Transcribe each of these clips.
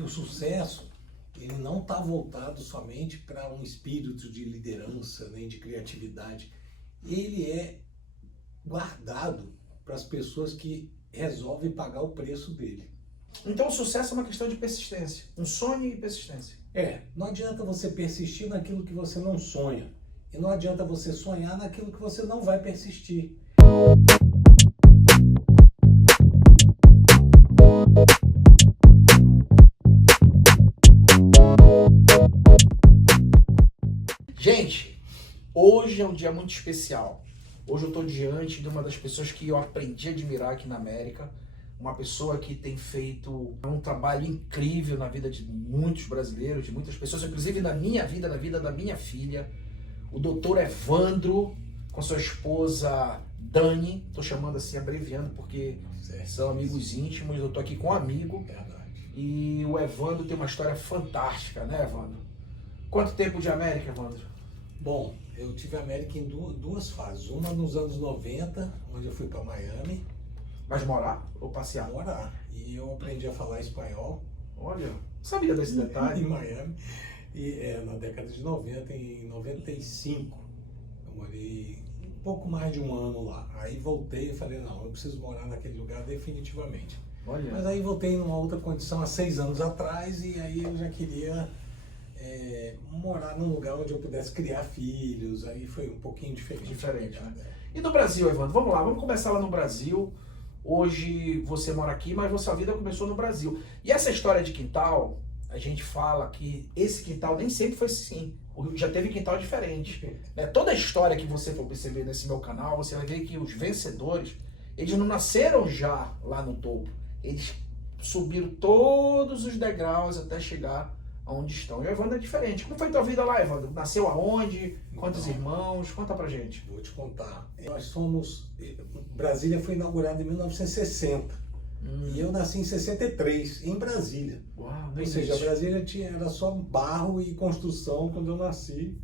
Porque o sucesso, ele não está voltado somente para um espírito de liderança, nem de criatividade. Ele é guardado para as pessoas que resolvem pagar o preço dele. Então o sucesso é uma questão de persistência, um sonho e persistência. Não adianta você persistir naquilo que você não sonha. E não adianta você sonhar naquilo que você não vai persistir. Gente, hoje é um dia muito especial. Hoje eu estou diante de uma das pessoas que eu aprendi a admirar aqui na América. Uma pessoa que tem feito um trabalho incrível na vida de muitos brasileiros, de muitas pessoas, inclusive na minha vida, na vida da minha filha. O doutor Evandro, com sua esposa Dani, estou chamando assim, abreviando, porque são amigos íntimos, eu estou aqui com um amigo. Verdade. E o Evandro tem uma história fantástica, né, Evandro? Quanto tempo de América, Evandro? Bom, eu tive a América em duas fases. Uma nos anos 90, onde eu fui para Miami. Mas morar ou passear? Morar. E eu aprendi a falar espanhol. Olha, sabia desse detalhe. Em Miami. E na década de 90, em 95, eu morei um pouco mais de um ano lá. Aí voltei e falei, não, eu preciso morar naquele lugar definitivamente. Olha. Mas aí voltei numa outra condição há 6 anos atrás e aí eu já queria morar num lugar onde eu pudesse criar filhos. Aí foi um pouquinho diferente. Né? E no Brasil, Evandro? Vamos lá, vamos começar lá no Brasil. Hoje você mora aqui, mas sua vida começou no Brasil. E essa história de quintal, a gente fala que esse quintal nem sempre foi assim. Já teve quintal diferente. Né? Toda a história que você for perceber nesse meu canal, você vai ver que os vencedores, eles não nasceram já lá no topo. Eles subiram todos os degraus até chegar aonde estão. E o Evandro é diferente. Como foi tua vida lá, Evandro? Nasceu aonde? Quantos irmãos? Conta pra gente. Vou te contar. Nós somos... Brasília foi inaugurada em 1960. E eu nasci em 63, em Brasília. Uau, Ou seja, Brasília era só barro e construção quando eu nasci.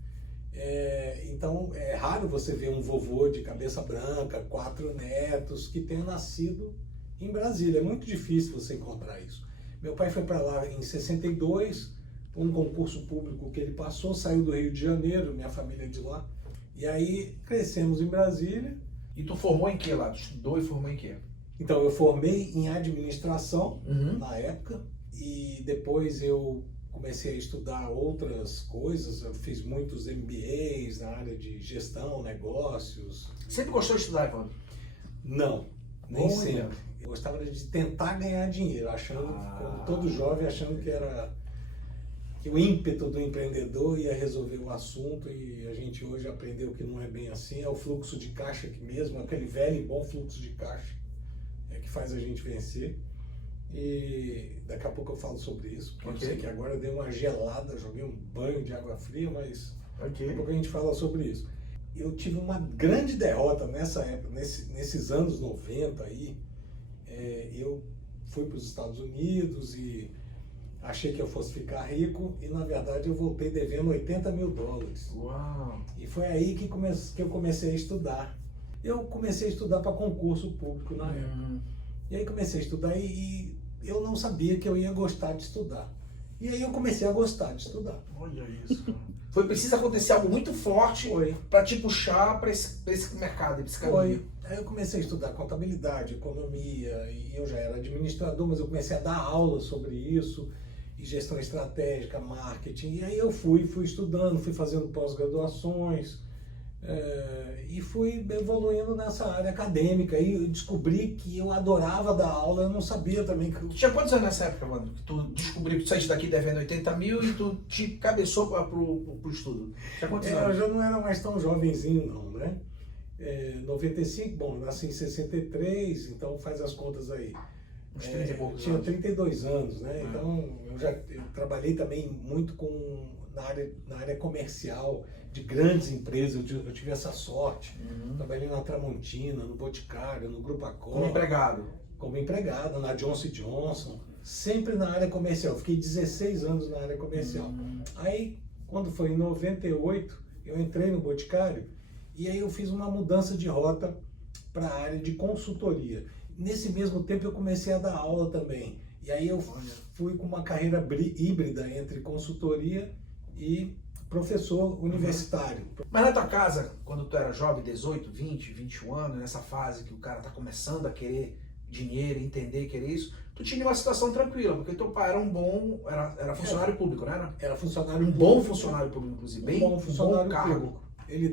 Então é raro você ver um vovô de cabeça branca, 4 netos, que tenha nascido em Brasília. É muito difícil você encontrar isso. Meu pai foi para lá em 62, um concurso público que ele passou, saiu do Rio de Janeiro, minha família é de lá. E aí crescemos em Brasília. E tu formou em que lá? Tu estudou e formou em que? Então, eu formei em administração na época e depois eu comecei a estudar outras coisas. Eu fiz muitos MBAs na área de gestão, negócios. Sempre gostou de estudar, Evandro? Não, nem sempre. Eu gostava de tentar ganhar dinheiro, achando, como todo jovem, achando que o ímpeto do empreendedor ia resolver o assunto, e a gente hoje aprendeu que não é bem assim. É o fluxo de caixa aqui mesmo, aquele velho e bom fluxo de caixa que faz a gente vencer. E daqui a pouco eu falo sobre isso, porque eu sei que agora deu uma gelada, joguei um banho de água fria, mas daqui a pouco a gente fala sobre isso. Eu tive uma grande derrota nessa época, nesses anos 90 aí. Eu fui para os Estados Unidos e achei que eu fosse ficar rico, e na verdade eu voltei devendo $80 mil. Uau! E foi aí que eu comecei a estudar. Eu comecei a estudar para concurso público na época. E aí comecei a estudar e eu não sabia que eu ia gostar de estudar. E aí eu comecei a gostar de estudar. Olha isso. Foi preciso acontecer algo muito forte para te puxar para esse mercado, esse caminho. Foi. Aí eu comecei a estudar contabilidade, economia, e eu já era administrador, mas eu comecei a dar aula sobre isso, e gestão estratégica, marketing. E aí eu fui estudando, fui fazendo pós-graduações, e fui evoluindo nessa área acadêmica. E eu descobri que eu adorava dar aula, eu não sabia também que... Tu tinha quantos anos nessa época, mano? Que tu descobriu que tu saíste daqui devendo 80 mil e tu te cabeçou pro estudo? Tinha quantos anos? Eu já não era mais tão jovenzinho não, né? 95, bom, nasci em 63, então faz as contas aí. Uns 30 e poucos tinha anos. 32 anos, né? Então eu trabalhei também muito na área comercial de grandes empresas. Eu tive essa sorte. Trabalhei na Tramontina, no Boticário, no Grupo Accor. Como empregado? Como empregado, na Johnson & Johnson. Sempre na área comercial. Fiquei 16 anos na área comercial. Aí, quando foi em 98, eu entrei no Boticário e aí eu fiz uma mudança de rota para a área de consultoria. Nesse mesmo tempo eu comecei a dar aula também. E aí eu fui com uma carreira híbrida entre consultoria e professor universitário. Mas na tua casa, quando tu era jovem, 18, 20, 21 anos, nessa fase que o cara tá começando a querer dinheiro, entender, querer isso, tu tinha uma situação tranquila, porque teu pai era um bom, era funcionário público, não era? Era funcionário Um bom funcionário público, inclusive, bem bom funcionário bom cargo. público. Ele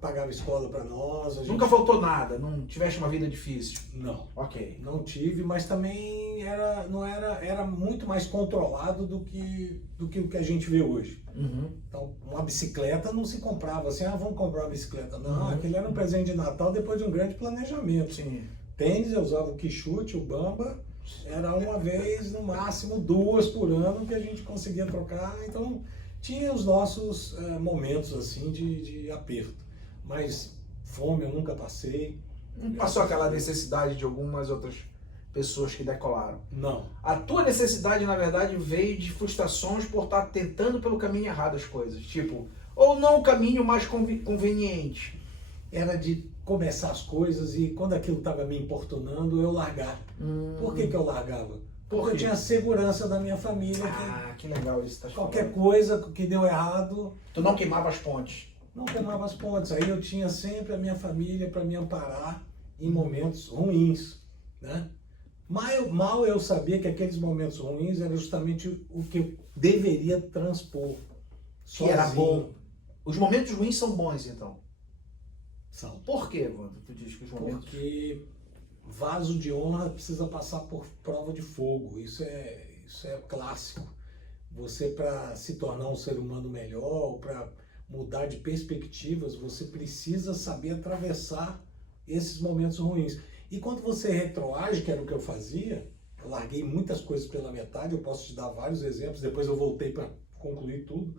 pagava escola para nós. Nunca faltou nada, não tiveste uma vida difícil? Não. Ok. Não tive, mas também era muito mais controlado do que o que a gente vê hoje. Uhum. Então, uma bicicleta não se comprava assim, vamos comprar uma bicicleta. Não, aquele era um presente de Natal depois de um grande planejamento. Sim. Tênis, eu usava o Quixute, o Bamba, era uma vez, no máximo 2 por ano que a gente conseguia trocar. Então, tinha os nossos momentos assim de aperto. Mas fome eu nunca passei. Não passou aquela necessidade de algumas outras pessoas que decolaram? Não. A tua necessidade, na verdade, veio de frustrações por estar tentando pelo caminho errado as coisas. Tipo, ou não o caminho mais conveniente. Era de começar as coisas e quando aquilo estava me importunando, eu largar. Por que eu largava? Porque eu tinha segurança da minha família. Que legal isso. Tá Qualquer coisa que deu errado... Tu não queimava as pontes? Não queimava as pontes. Aí eu tinha sempre a minha família para me amparar em momentos ruins, né? Mal eu sabia que aqueles momentos ruins eram justamente o que eu deveria transpor. Que era bom. Os momentos ruins são bons, então? São. Por quê, Wander? Tu diz que os momentos... Porque vaso de honra precisa passar por prova de fogo. Isso é clássico. Você, para se tornar um ser humano melhor, para mudar de perspectivas, você precisa saber atravessar esses momentos ruins. E quando você retroage, que era o que eu fazia, eu larguei muitas coisas pela metade, eu posso te dar vários exemplos, depois eu voltei para concluir tudo.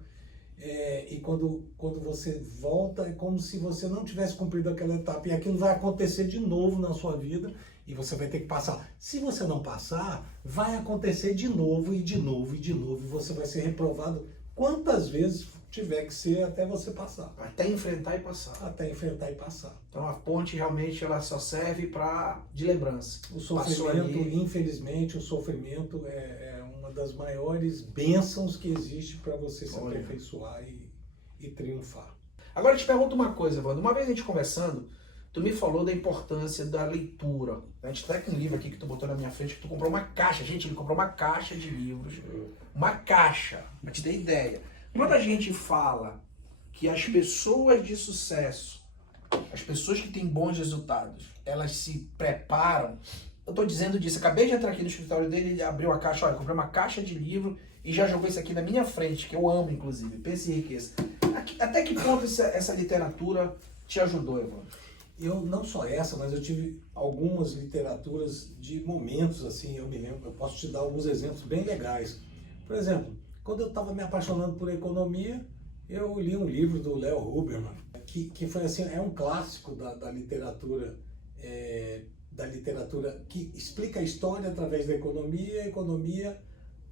E quando você volta, é como se você não tivesse cumprido aquela etapa, e aquilo vai acontecer de novo na sua vida, e você vai ter que passar. Se você não passar, vai acontecer de novo, e de novo, e de novo, e você vai ser reprovado quantas vezes tiver que ser até você passar. Até enfrentar e passar. Até enfrentar e passar. Então a ponte realmente ela só serve de lembrança. O sofrimento, infelizmente, o sofrimento é uma das maiores bênçãos que existe para você se aperfeiçoar e triunfar. Agora eu te pergunto uma coisa, Wander. Uma vez a gente conversando, tu me falou da importância da leitura. A gente tá com um livro aqui que tu botou na minha frente, que tu comprou uma caixa. Gente, ele comprou uma caixa de livros. Uma caixa, pra te ter ideia. Quando a gente fala que as pessoas de sucesso, as pessoas que têm bons resultados, elas se preparam, eu tô dizendo disso, acabei de entrar aqui no escritório dele, ele abriu a caixa, olha, comprei uma caixa de livro e já jogou isso aqui na minha frente, que eu amo, inclusive, Pense e Enriqueça. Até que ponto essa literatura te ajudou, Evandro? Eu, não só essa, mas eu tive algumas literaturas de momentos, assim, eu me lembro, eu posso te dar alguns exemplos bem legais. Por exemplo, quando eu estava me apaixonando por economia, eu li um livro do Leo Huberman, que foi assim, é um clássico da literatura que explica a história através da economia e a economia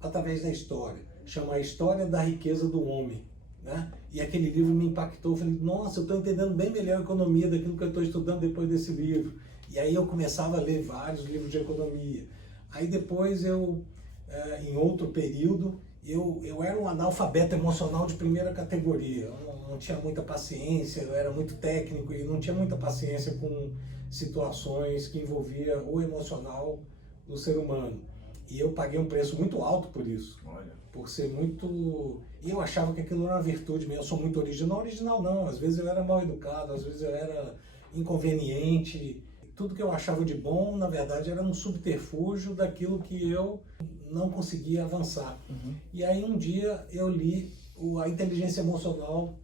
através da história. Chama A História da Riqueza do Homem, né? E aquele livro me impactou. Eu falei, nossa, eu estou entendendo bem melhor a economia daquilo que eu estou estudando depois desse livro. E aí eu começava a ler vários livros de economia. Aí depois em outro período, eu era um analfabeto emocional de primeira categoria. Eu não tinha muita paciência, eu era muito técnico e não tinha muita paciência com situações que envolvia o emocional do ser humano. E eu paguei um preço muito alto por isso. Olha. Por ser muito... E eu achava que aquilo era uma virtude minha. Eu sou muito original. Original não. Às vezes eu era mal educado, às vezes eu era inconveniente. Tudo que eu achava de bom, na verdade, era um subterfúgio daquilo que eu não conseguia avançar. Uhum. E aí um dia eu li A Inteligência Emocional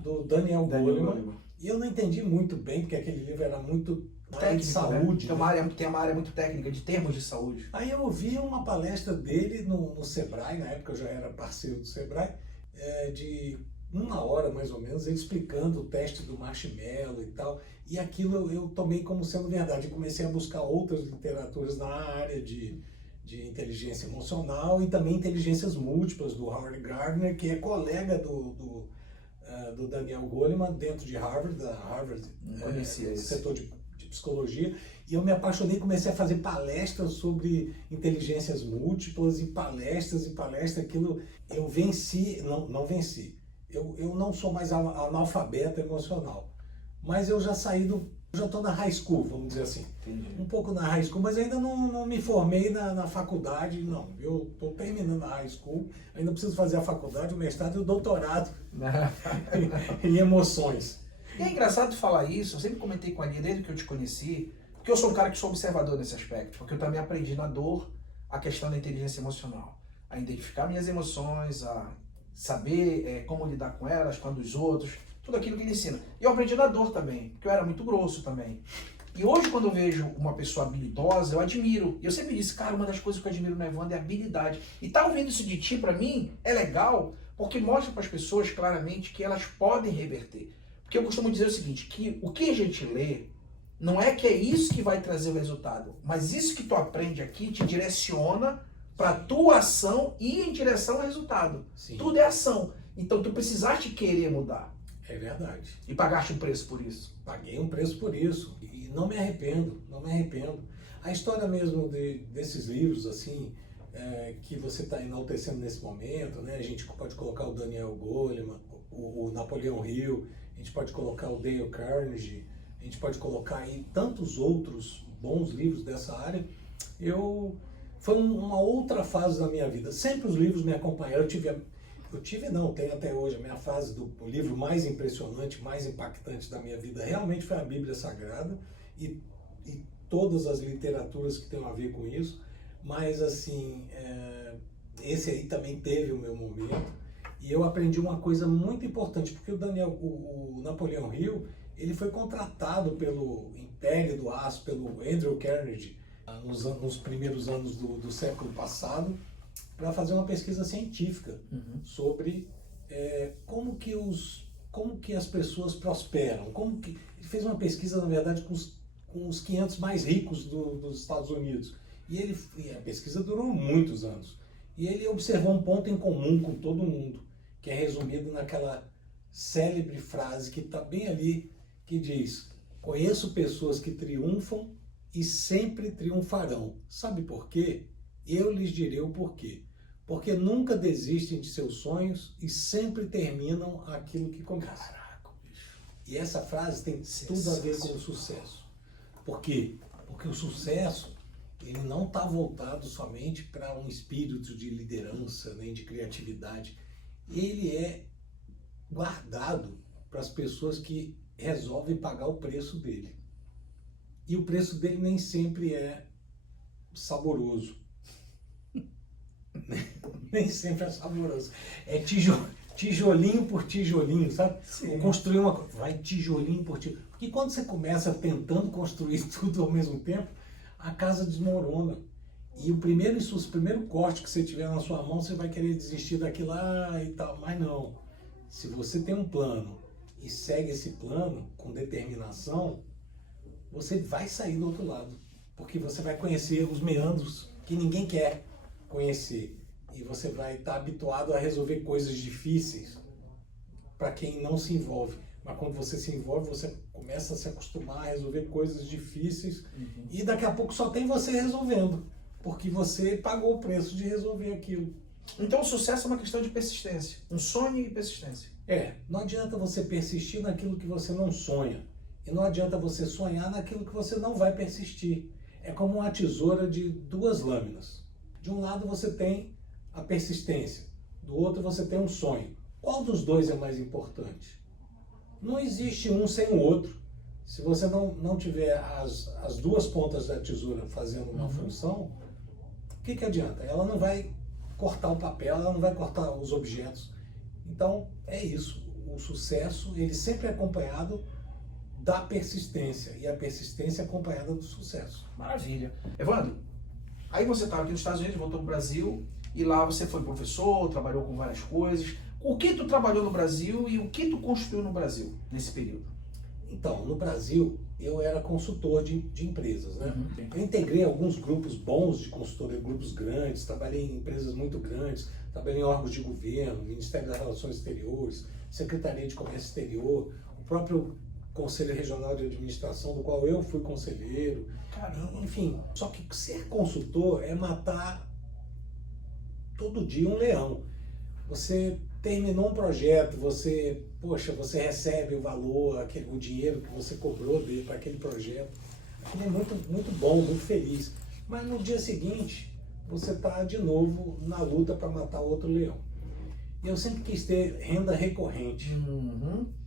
do Daniel Goleman. E eu não entendi muito bem, porque aquele livro era muito técnico, de saúde. Né? Tem uma área muito técnica, de termos de saúde. Aí eu ouvi uma palestra dele no Sebrae, na época eu já era parceiro do Sebrae, de 1 hora mais ou menos, ele explicando o teste do marshmallow e tal. E aquilo eu tomei como sendo verdade. Eu comecei a buscar outras literaturas na área de inteligência emocional e também inteligências múltiplas do Howard Gardner, que é colega do Daniel Goleman dentro de Harvard, setor de psicologia, e eu me apaixonei, comecei a fazer palestras sobre inteligências múltiplas, e palestras, aquilo, eu venci, não venci, eu não sou mais analfabeto emocional, mas eu já saí já estou na high school, vamos dizer assim. Entendi. Um pouco na high school, mas ainda não me formei na faculdade, não. Eu estou terminando a high school, ainda preciso fazer a faculdade, o mestrado e o doutorado em emoções. E é engraçado falar isso, eu sempre comentei com a Lia desde que eu te conheci, porque eu sou um cara que sou observador nesse aspecto, porque eu também aprendi na dor a questão da inteligência emocional, a identificar minhas emoções, a saber como lidar com elas, com a dos outros, tudo aquilo que ele ensina. E eu aprendi na dor também, porque eu era muito grosso também. E hoje, quando eu vejo uma pessoa habilidosa, eu admiro. E eu sempre disse, cara, uma das coisas que eu admiro no Evandro é a habilidade. E tá ouvindo isso de ti, pra mim, é legal, porque mostra para as pessoas claramente que elas podem reverter. Porque eu costumo dizer o seguinte, que o que a gente lê, não é que é isso que vai trazer o resultado, mas isso que tu aprende aqui te direciona para tua ação e em direção ao resultado. Sim. Tudo é ação. Então tu precisaste querer mudar. É verdade. E pagaste um preço por isso. Paguei um preço por isso. E não me arrependo, não me arrependo. A história mesmo desses livros, assim, que você está enaltecendo nesse momento, né? A gente pode colocar o Daniel Goleman, o Napoleão Hill, a gente pode colocar o Dale Carnegie, a gente pode colocar aí tantos outros bons livros dessa área. Foi uma outra fase da minha vida. Sempre os livros me acompanharam. Tenho até hoje, a minha fase o livro mais impressionante, mais impactante da minha vida realmente foi a Bíblia Sagrada e todas as literaturas que tem a ver com isso, mas assim, esse aí também teve o meu momento e eu aprendi uma coisa muito importante, porque o Napoleão Hill, ele foi contratado pelo Império do Aço, pelo Andrew Carnegie, nos primeiros anos do século passado, para fazer uma pesquisa científica sobre como que as pessoas prosperam. Ele fez uma pesquisa, na verdade, com os 500 mais ricos dos Estados Unidos. E a pesquisa durou muitos anos. E ele observou um ponto em comum com todo mundo, que é resumido naquela célebre frase que está bem ali, que diz: conheço pessoas que triunfam e sempre triunfarão. Sabe por quê? Eu lhes direi o porquê. Porque nunca desistem de seus sonhos e sempre terminam aquilo que começam. Caraca, bicho. E essa frase tem tudo a ver com o sucesso. Por quê? Porque o sucesso, ele não está voltado somente para um espírito de liderança, nem de criatividade. Ele é guardado para as pessoas que resolvem pagar o preço dele. E o preço dele nem sempre é saboroso. Nem sempre é saboroso. É tijolinho por tijolinho, sabe? Sim. Construir uma coisa, vai tijolinho por tijolinho. Porque quando você começa tentando construir tudo ao mesmo tempo, a casa desmorona. E o primeiro corte que você tiver na sua mão, você vai querer desistir daquilo lá e tal. Mas não. Se você tem um plano e segue esse plano com determinação, você vai sair do outro lado. Porque você vai conhecer os meandros que ninguém quer conhecer. E você vai estar habituado a resolver coisas difíceis para quem não se envolve. Mas quando você se envolve, você começa a se acostumar a resolver coisas difíceis e daqui a pouco só tem você resolvendo, porque você pagou o preço de resolver aquilo. Então o sucesso é uma questão de persistência, um sonho e persistência. Não adianta você persistir naquilo que você não sonha. E não adianta você sonhar naquilo que você não vai persistir. É como uma tesoura de duas lâminas. De um lado você tem a persistência, do outro você tem um sonho. Qual dos dois é mais importante? Não existe um sem o outro. Se você não tiver as duas pontas da tesoura fazendo uma função, o que adianta? Ela não vai cortar o papel, ela não vai cortar os objetos. Então, é isso. O sucesso, ele sempre é acompanhado da persistência, e a persistência é acompanhada do sucesso. Maravilha. Evandro, aí você estava aqui nos Estados Unidos, voltou para o Brasil, e lá você foi professor, trabalhou com várias coisas. O que tu trabalhou no Brasil e o que tu construiu no Brasil nesse período? Então, no Brasil, eu era consultor de empresas, né? Eu integrei alguns grupos bons de consultoria, grupos grandes, trabalhei em empresas muito grandes, trabalhei em órgãos de governo, Ministério das Relações Exteriores, Secretaria de Comércio Exterior, o próprio Conselho Regional de Administração, do qual eu fui conselheiro. Caramba. Enfim, só que ser consultor é matar todo dia um leão. Você terminou um projeto, você recebe o valor, o dinheiro que você cobrou para aquele projeto. Aquilo é muito, muito bom, muito feliz. Mas no dia seguinte, você está de novo na luta para matar outro leão. E eu sempre quis ter renda recorrente.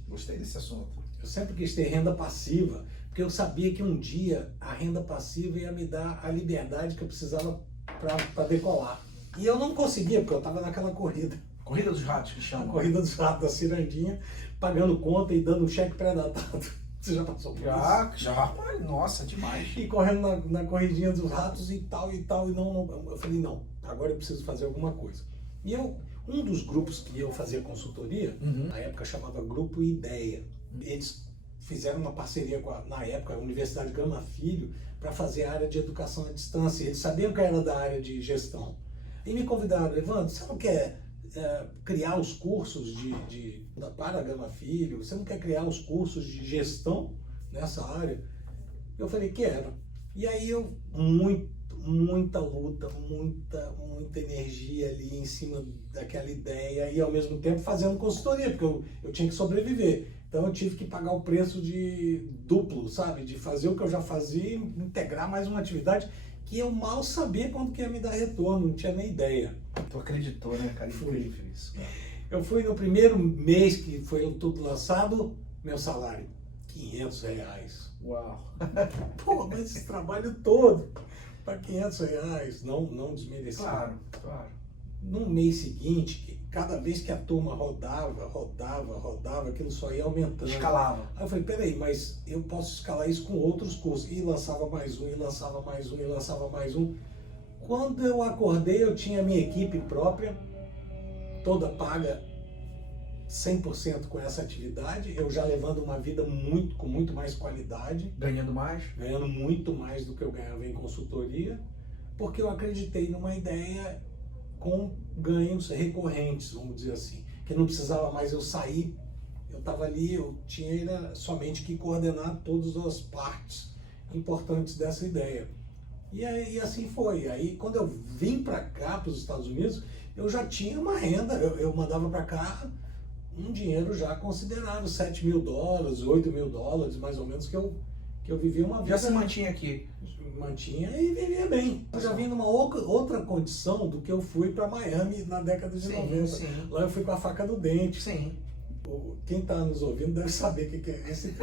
Gostei desse assunto. Eu sempre quis ter renda passiva, porque eu sabia que um dia a renda passiva ia me dar a liberdade que eu precisava para decolar. E eu não conseguia, porque eu estava naquela corrida. Corrida dos ratos, que A chama. corrida dos ratos da Cirandinha, pagando conta e dando um cheque pré-datado. Você já passou por isso? Já, rapaz, nossa, demais. E correndo na corridinha dos ratos e tal, e não. Eu falei, não, agora eu preciso fazer alguma coisa. E um dos grupos que eu fazia consultoria, na época chamava Grupo Ideia. Eles fizeram uma parceria na época, a Universidade Gama Filho, para fazer a área de educação à distância. Eles sabiam que eu era da área de gestão. E me convidaram, Evandro, você não quer criar os cursos para a Gama Filho? Você não quer criar os cursos de gestão nessa área? Eu falei, quero. E aí muita luta, muita energia ali em cima daquela ideia e ao mesmo tempo fazendo consultoria, porque eu tinha que sobreviver. Então eu tive que pagar o preço de duplo, sabe? De fazer o que eu já fazia e integrar mais uma atividade que eu mal sabia quando que ia me dar retorno, não tinha nem ideia. Tu acreditou, né, cara? Fui. Isso. Eu fui no primeiro mês que foi tudo lançado, meu salário, R$500. Uau. Pô, mas esse trabalho todo para R$500, não desmerecendo. Claro. No mês seguinte, cada vez que a turma rodava, aquilo só ia aumentando. Escalava. Aí eu falei, peraí, mas eu posso escalar isso com outros cursos. E lançava mais um, e lançava mais um, e lançava mais um. Quando eu acordei, eu tinha a minha equipe própria, toda paga 100% com essa atividade, eu já levando uma vida com muito mais qualidade. Ganhando mais? Ganhando muito mais do que eu ganhava em consultoria, porque eu acreditei numa ideia com ganhos recorrentes, vamos dizer assim, que não precisava mais eu sair, eu estava ali, eu tinha somente que coordenar todas as partes importantes dessa ideia. E assim foi. Aí quando eu vim para cá, para os Estados Unidos, eu já tinha uma renda, eu mandava para cá um dinheiro já considerável, $7.000, $8.000, mais ou menos, que eu vivia uma vida. Já se mantinha aqui? Mantinha e vivia bem. Eu já vim numa outra condição do que eu fui para Miami na década de 90. Sim. Lá eu fui com a faca no dente. Sim. Quem está nos ouvindo deve saber o que é esse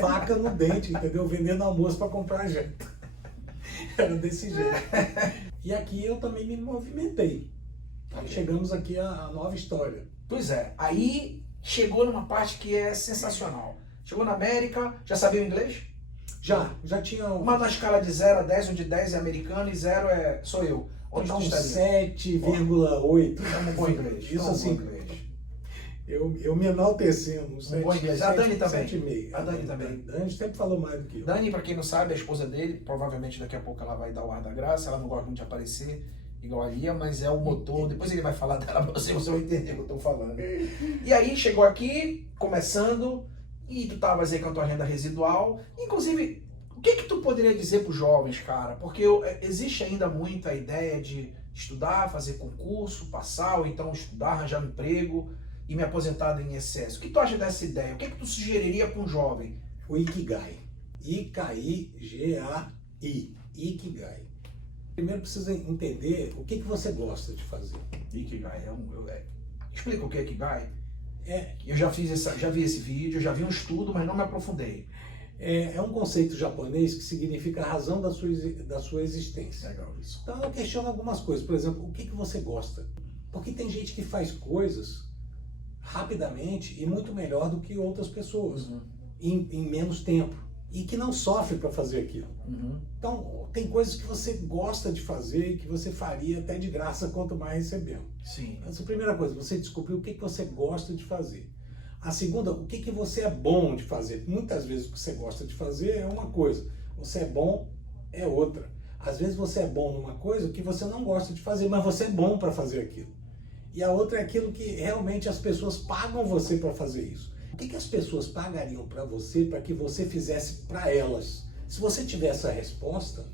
faca no dente, entendeu? Vendendo almoço para comprar janta. Era desse jeito. E aqui eu também me movimentei. Aí chegamos aqui à nova história. Pois é, aí chegou numa parte que é sensacional. Chegou na América, já sabia o inglês? Já tinha... Uma na escala de 0 a 10, onde 10 é americano e 0 sou eu. Onde Então, tu estaria? 7,8. É um bom inglês. Isso assim, bom inglês. Eu me enaltecendo. Um bom inglês. A Dani também. 7,5. A Dani também. Dani sempre falou mais do que eu. Dani, pra quem não sabe, é a esposa dele. Provavelmente daqui a pouco ela vai dar o ar da graça. Ela não gosta muito de aparecer igual a Lia, mas é o motor. Depois ele vai falar dela pra você vai entender o que eu tô falando. E aí chegou aqui, começando, e tu tavas aí com a tua renda residual. Inclusive, o que tu poderia dizer pros jovens, cara? Porque existe ainda muita ideia de estudar, fazer concurso, passar, ou então estudar, arranjar um emprego e me aposentar em excesso. O que tu acha dessa ideia? O que tu sugeriria para um jovem? O Ikigai. I-K-I-G-A-I. Ikigai. Primeiro precisa entender o que você gosta de fazer. Ikigai explica o que é Ikigai. Eu já vi esse vídeo, já vi um estudo, mas não me aprofundei. É um conceito japonês que significa a razão da sua existência. Legal isso. Então eu questiono algumas coisas. Por exemplo, o que você gosta? Porque tem gente que faz coisas rapidamente e muito melhor do que outras pessoas, em menos tempo, e que não sofre para fazer aquilo. Então, tem coisas que você gosta de fazer e que você faria até de graça, quanto mais recebendo. Sim. Essa é a primeira coisa, você descobrir o que você gosta de fazer. A segunda, o que você é bom de fazer. Muitas vezes o que você gosta de fazer é uma coisa, você é bom é outra. Às vezes você é bom numa coisa que você não gosta de fazer, mas você é bom para fazer aquilo. E a outra é aquilo que realmente as pessoas pagam você para fazer isso. que as pessoas pagariam para você para que você fizesse para elas? Se você tiver essa resposta,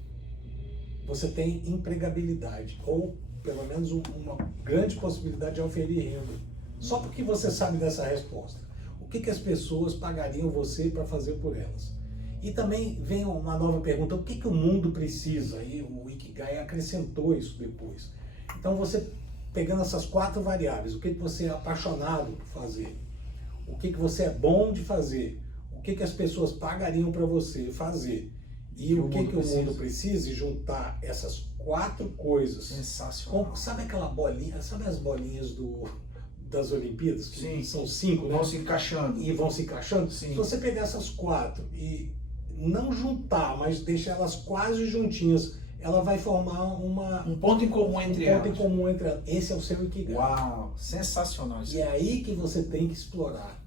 você tem empregabilidade, ou pelo menos uma grande possibilidade de oferir renda. Só porque você sabe dessa resposta. O que as pessoas pagariam você para fazer por elas? E também vem uma nova pergunta, o que o mundo precisa? E o Ikigai acrescentou isso depois. Então você, pegando essas 4 variáveis, o que você é apaixonado por fazer? O que você é bom de fazer? O que as pessoas pagariam para você fazer? E o que o mundo precisa, e juntar essas 4 coisas. Sensacional. Sabe aquela bolinha, sabe as bolinhas das Olimpíadas? Que Sim. São 5, né? Vão se encaixando. E vão se encaixando? Sim. Se você pegar essas 4 e não juntar, mas deixar elas quase juntinhas, ela vai formar um ponto em comum entre elas. Um ponto em comum entre elas. Esse é o seu Ikigai. Uau, sensacional isso. E é aí que você tem que explorar.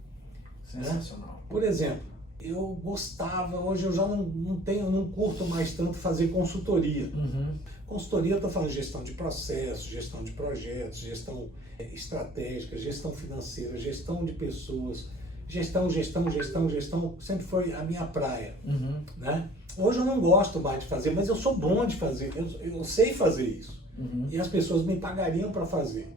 Sensacional. Né? Por exemplo, eu gostava, hoje eu já não curto mais tanto fazer consultoria. Uhum. Consultoria, eu estou falando de gestão de processos, gestão de projetos, gestão estratégica, gestão financeira, gestão de pessoas, gestão, sempre foi a minha praia. Uhum. Né? Hoje eu não gosto mais de fazer, mas eu sou bom de fazer, eu sei fazer isso. Uhum. E as pessoas me pagariam para fazer.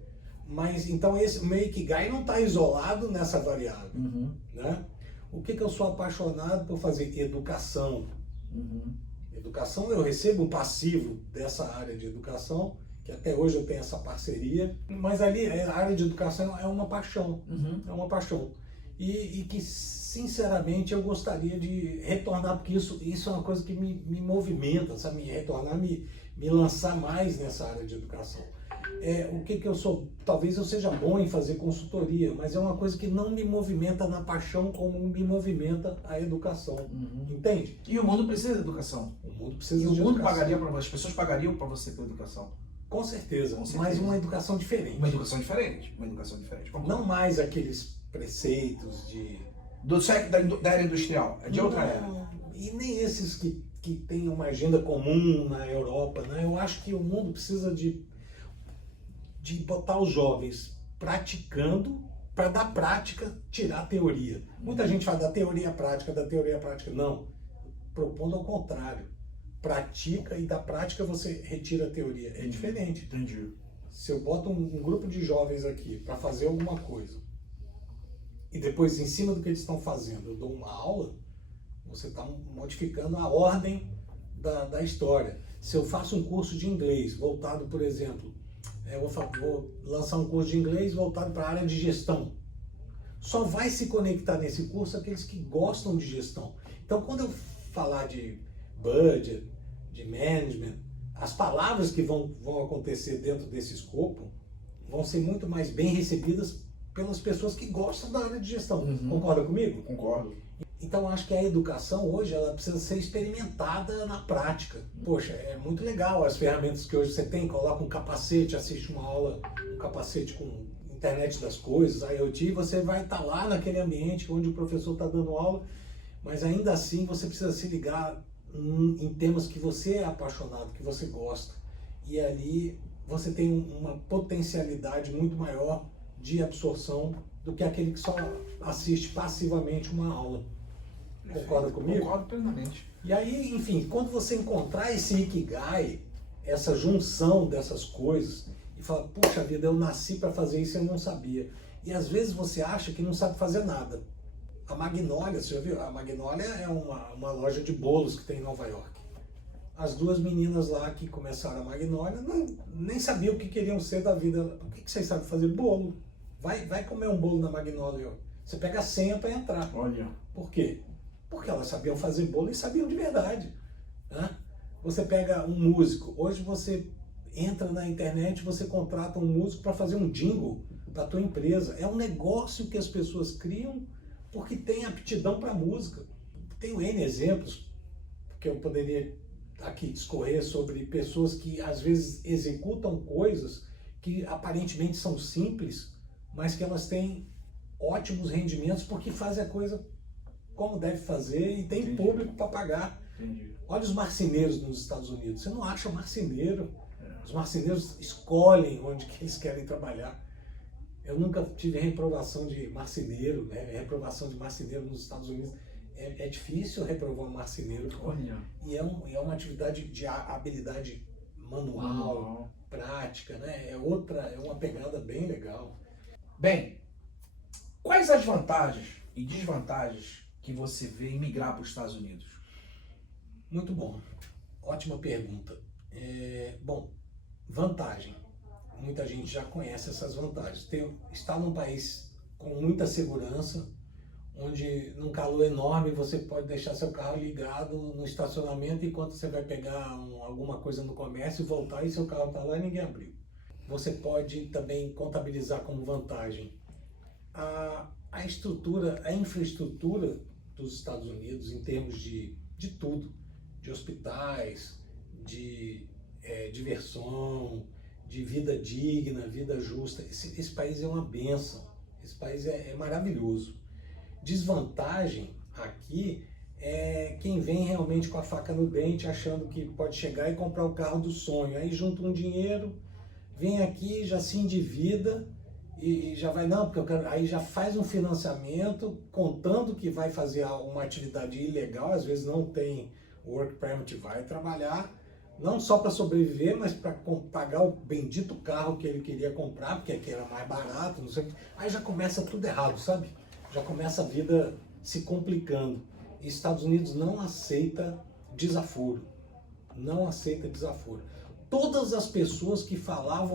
Mas então o meu Ikigai não está isolado nessa variável. Uhum. Né? O que eu sou apaixonado por fazer? Educação. Uhum. Educação, eu recebo um passivo dessa área de educação, que até hoje eu tenho essa parceria, mas ali a área de educação é uma paixão. Uhum. É uma paixão. E que, sinceramente, eu gostaria de retornar, porque isso é uma coisa que me movimenta, sabe? Retornar, me lançar mais nessa área de educação. O que eu sou, talvez eu seja bom em fazer consultoria, mas é uma coisa que não me movimenta na paixão como me movimenta a educação. Uhum. Entende? E o mundo precisa de educação. O mundo precisa E de o mundo educação. pagaria para as pessoas pagariam para você ter educação. Com certeza, Com certeza. mas uma educação diferente. Uma educação diferente. Uma educação diferente. Vamos lá. Não mais aqueles preceitos de... Da era industrial. É de outra era. E nem esses que têm uma agenda comum na Europa. Né? Eu acho que o mundo precisa de botar os jovens praticando para da prática tirar a teoria. Muita gente fala da teoria à prática, Não. Propondo ao contrário. Pratica e da prática você retira a teoria. É diferente. Entendi. Se eu boto um grupo de jovens aqui para fazer alguma coisa e depois, em cima do que eles estão fazendo, eu dou uma aula, você está modificando a ordem da história. Se eu faço um curso de inglês voltado, por exemplo, eu vou lançar um curso de inglês voltado para a área de gestão. Só vai se conectar nesse curso aqueles que gostam de gestão. Então, quando eu falar de budget, de management, as palavras que vão acontecer dentro desse escopo vão ser muito mais bem recebidas pelas pessoas que gostam da área de gestão. Uhum. Concorda comigo? Concordo. Então, acho que a educação hoje ela precisa ser experimentada na prática. Poxa, é muito legal as ferramentas que hoje você tem, coloca um capacete, assiste uma aula, um capacete com internet das coisas, IoT, você vai estar lá naquele ambiente onde o professor está dando aula, mas ainda assim você precisa se ligar em temas que você é apaixonado, que você gosta. E ali você tem uma potencialidade muito maior de absorção do que aquele que só assiste passivamente uma aula. Concorda comigo? Concordo plenamente. E aí, enfim, quando você encontrar esse Ikigai, essa junção dessas coisas, e fala, puxa vida, eu nasci para fazer isso e eu não sabia. E às vezes você acha que não sabe fazer nada. A Magnolia, você já viu? A Magnolia é uma loja de bolos que tem em Nova York. As 2 meninas lá que começaram a Magnolia nem sabiam o que queriam ser da vida. O que vocês sabem fazer? Bolo. Vai comer um bolo na Magnolia. Você pega a senha para entrar. Olha. Por quê? Porque elas sabiam fazer bolo e sabiam de verdade. Né? Você pega um músico. Hoje você entra na internet, você contrata um músico para fazer um jingle para a tua empresa. É um negócio que as pessoas criam porque tem aptidão para música. Tenho N exemplos que eu poderia aqui discorrer sobre pessoas que às vezes executam coisas que aparentemente são simples, mas que elas têm ótimos rendimentos porque fazem a coisa como deve fazer e tem Entendi. Público para pagar. Entendi. Olha os marceneiros nos Estados Unidos. Você não acha marceneiro. Os marceneiros escolhem onde que eles querem trabalhar. Eu nunca tive reprovação de marceneiro, né? Reprovação de marceneiro nos Estados Unidos. É difícil reprovar um marceneiro. Olha. E é uma atividade de habilidade manual, prática, né? É uma pegada bem legal. Bem, quais as vantagens e desvantagens que você vê em migrar para os Estados Unidos? Muito bom. Ótima pergunta. Bom, vantagem. Muita gente já conhece essas vantagens. Estar num país com muita segurança, onde num calor enorme você pode deixar seu carro ligado no estacionamento enquanto você vai pegar alguma coisa no comércio e voltar e seu carro está lá e ninguém abriu. Você pode também contabilizar como vantagem a infraestrutura dos Estados Unidos em termos de tudo, de hospitais, de diversão, de vida digna, vida justa. Esse país é uma bênção, esse país é maravilhoso. Desvantagem aqui é quem vem realmente com a faca no dente, achando que pode chegar e comprar o carro do sonho. Aí junta um dinheiro, vem aqui, já se endivida e já vai, não, porque eu quero, aí já faz um financiamento contando que vai fazer uma atividade ilegal, às vezes não tem work permit, vai trabalhar, não só para sobreviver, mas para pagar o bendito carro que ele queria comprar, porque aqui era mais barato, não sei. Aí já começa tudo errado, sabe? Já começa a vida se complicando. E Estados Unidos não aceita desaforo. Não aceita desaforo. Todas as pessoas que falam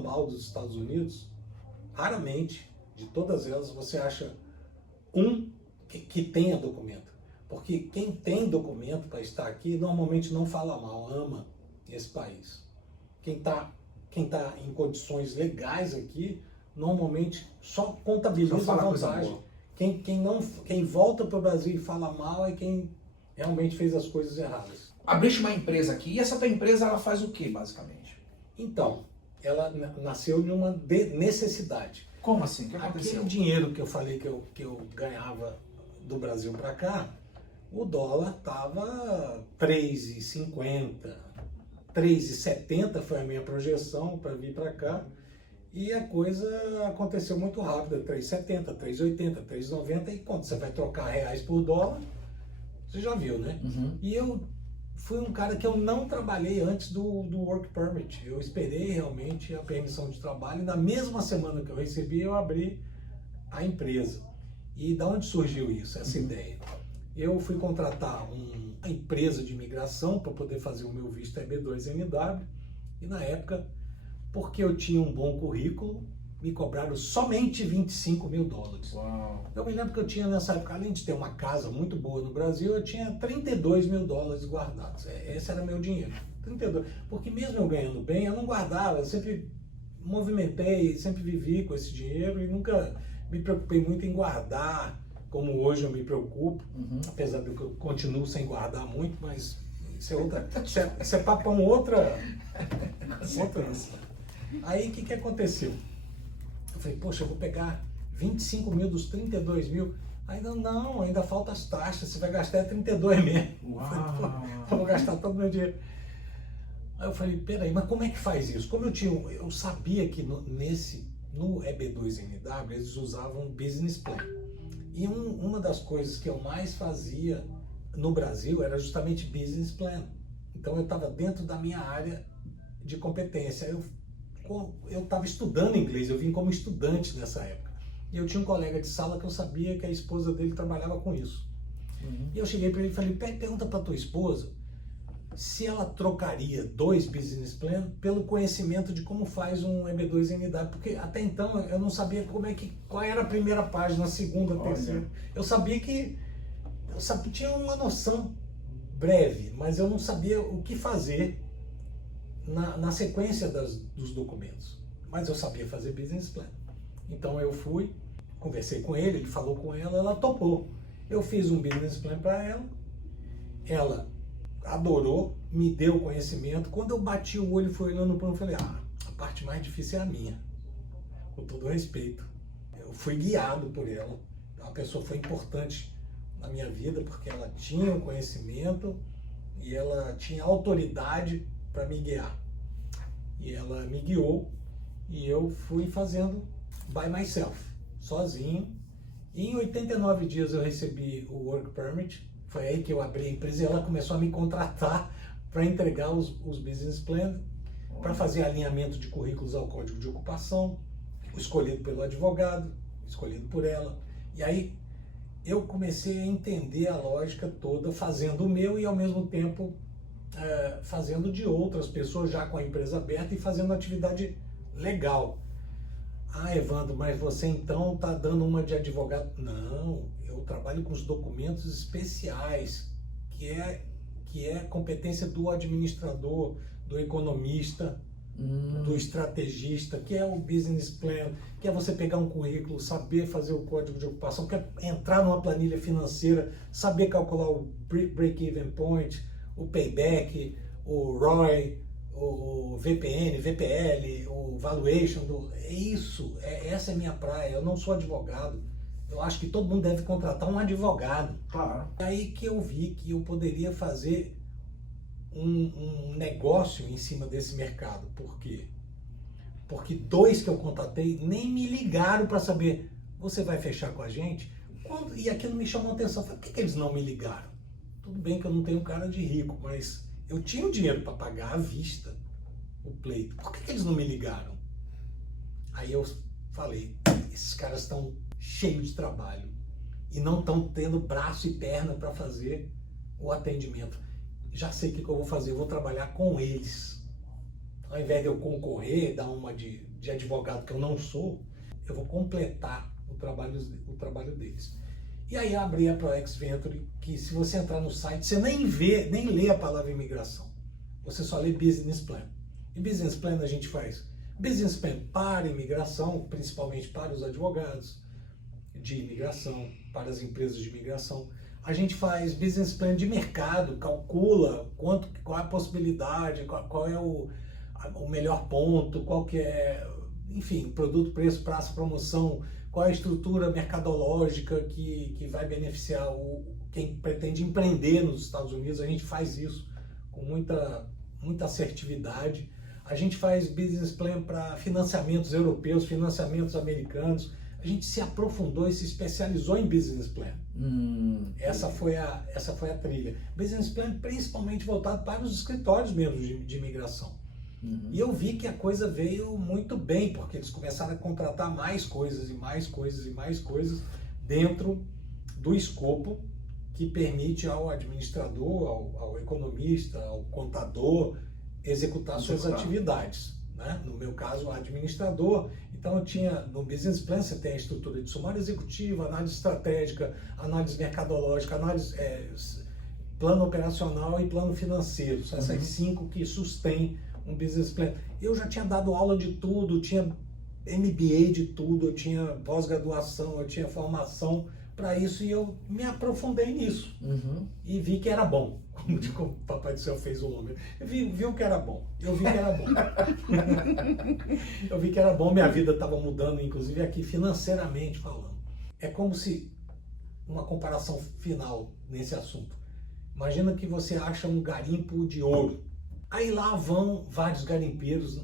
mal dos Estados Unidos, raramente, de todas elas, você acha que tenha documento. Porque quem tem documento para estar aqui, normalmente não fala mal, ama esse país. Quem tá em condições legais aqui, normalmente só contabiliza a vantagem. Quem volta para o Brasil e fala mal é quem realmente fez as coisas erradas. Abriste uma empresa aqui, e essa tua empresa ela faz o que, basicamente? Então, ela nasceu de uma necessidade. Como assim? O que aconteceu? Aquele dinheiro que eu falei que eu ganhava do Brasil para cá, o dólar estava 3,50, 3,70 foi a minha projeção para vir para cá. E a coisa aconteceu muito rápido, 3,70, 3,80, 3,90, e quando você vai trocar reais por dólar, você já viu, né? Uhum. E eu fui um cara que eu não trabalhei antes do work permit. Eu esperei realmente a permissão de trabalho e na mesma semana que eu recebi, eu abri a empresa. E da onde surgiu isso, essa ideia? Eu fui contratar uma empresa de imigração para poder fazer o meu visto EB2NW e na época, porque eu tinha um bom currículo, me cobraram somente $25 mil. Uau. Eu me lembro que eu tinha nessa época, além de ter uma casa muito boa no Brasil, eu tinha $32 mil guardados. Esse era meu dinheiro, 32. Porque mesmo eu ganhando bem, eu não guardava, eu sempre movimentei, sempre vivi com esse dinheiro e nunca me preocupei muito em guardar, como hoje eu me preocupo, apesar de que eu continuo sem guardar muito, mas isso é papo para outra. Aí o que aconteceu? Eu falei, poxa, eu vou pegar 25 mil dos 32 mil. Ainda falta as taxas, você vai gastar 32 mesmo. Eu vou gastar todo o meu dinheiro. Aí eu falei, peraí, mas como é que faz isso? Como eu sabia que no EB2NW eles usavam business plan. E uma das coisas que eu mais fazia no Brasil era justamente business plan. Então eu estava dentro da minha área de competência. Eu estava estudando inglês, eu vim como estudante nessa época. E eu tinha um colega de sala que eu sabia que a esposa dele trabalhava com isso. E eu cheguei para ele e falei, pergunta para tua esposa se ela trocaria 2 business plan pelo conhecimento de como faz um EB2NW, porque até então eu não sabia qual era a primeira página, a segunda, a terceira. Eu sabia tinha uma noção breve, mas eu não sabia o que fazer na sequência dos documentos. Mas eu sabia fazer business plan. Então eu fui, conversei com ele falou com ela topou. Eu fiz um business plan para ela adorou, me deu conhecimento. Quando eu bati o olho e fui olhando para mim, eu falei, a parte mais difícil é a minha, com todo respeito. Eu fui guiado por ela. A pessoa foi importante na minha vida porque ela tinha o conhecimento e ela tinha autoridade para me guiar. E ela me guiou E eu fui fazendo by myself, sozinho. E em 89 dias eu recebi o Work Permit. Foi aí que eu abri a empresa e ela começou a me contratar para entregar os business plans, para fazer alinhamento de currículos ao código de ocupação, escolhido pelo advogado, escolhido por ela. E aí eu comecei a entender a lógica toda, fazendo o meu e ao mesmo tempo fazendo de outras pessoas, já com a empresa aberta e fazendo atividade legal. Ah, Evandro, mas você então está dando uma de advogado? Não, eu trabalho com os documentos especiais, que é competência do administrador, do economista, do estrategista, que é o business plan, que é você pegar um currículo, saber fazer o código de ocupação, que é entrar numa planilha financeira, saber calcular o break-even point, o payback, o ROI, o VPN, VPL, o valuation, essa é a minha praia. Eu não sou advogado, eu acho que todo mundo deve contratar um advogado. Claro. É aí que eu vi que eu poderia fazer um negócio em cima desse mercado. Por quê? Porque 2 que eu contatei nem me ligaram para saber, você vai fechar com a gente? E aquilo me chamou a atenção. Falei, por que eles não me ligaram? Tudo bem que eu não tenho cara de rico, mas eu tinha o dinheiro para pagar à vista o pleito. Por que eles não me ligaram? Aí eu falei, esses caras estão cheios de trabalho e não estão tendo braço e perna para fazer o atendimento. Já sei o que eu vou fazer, eu vou trabalhar com eles. Ao invés de eu concorrer, dar uma de advogado que eu não sou, eu vou completar o trabalho deles. E aí abri a ProEx Venture, que se você entrar no site, você nem lê a palavra imigração. Você só lê Business Plan. E Business Plan a gente faz Business Plan para imigração, principalmente para os advogados de imigração, para as empresas de imigração. A gente faz Business Plan de mercado, calcula qual é a possibilidade, qual é o melhor ponto, qual que é, enfim, produto, preço, praça, promoção, qual é a estrutura mercadológica que vai beneficiar quem pretende empreender nos Estados Unidos. A gente faz isso com muita assertividade. A gente faz business plan para financiamentos europeus, financiamentos americanos. A gente se aprofundou e se especializou em business plan. Essa foi a trilha. Business plan principalmente voltado para os escritórios mesmo de imigração. E eu vi que a coisa veio muito bem, porque eles começaram a contratar mais coisas e mais coisas e mais coisas dentro do escopo que permite ao administrador, ao economista, ao contador executar suas atividades. Né? No meu caso, o administrador. Então eu tinha, no Business Plan você tem a estrutura de sumário executivo, análise estratégica, análise mercadológica, plano operacional e plano financeiro. São essas 5 que sustêm um business plan. Eu já tinha dado aula de tudo, tinha MBA de tudo, eu tinha pós-graduação, eu tinha formação para isso e eu me aprofundei nisso. E vi que era bom. Como o Papai do Céu fez o homem. Viu que era bom. Eu vi que era bom. Eu vi que era bom, minha vida estava mudando, inclusive aqui financeiramente falando. É como se, uma comparação final nesse assunto. Imagina que você acha um garimpo de ouro. Aí lá vão vários garimpeiros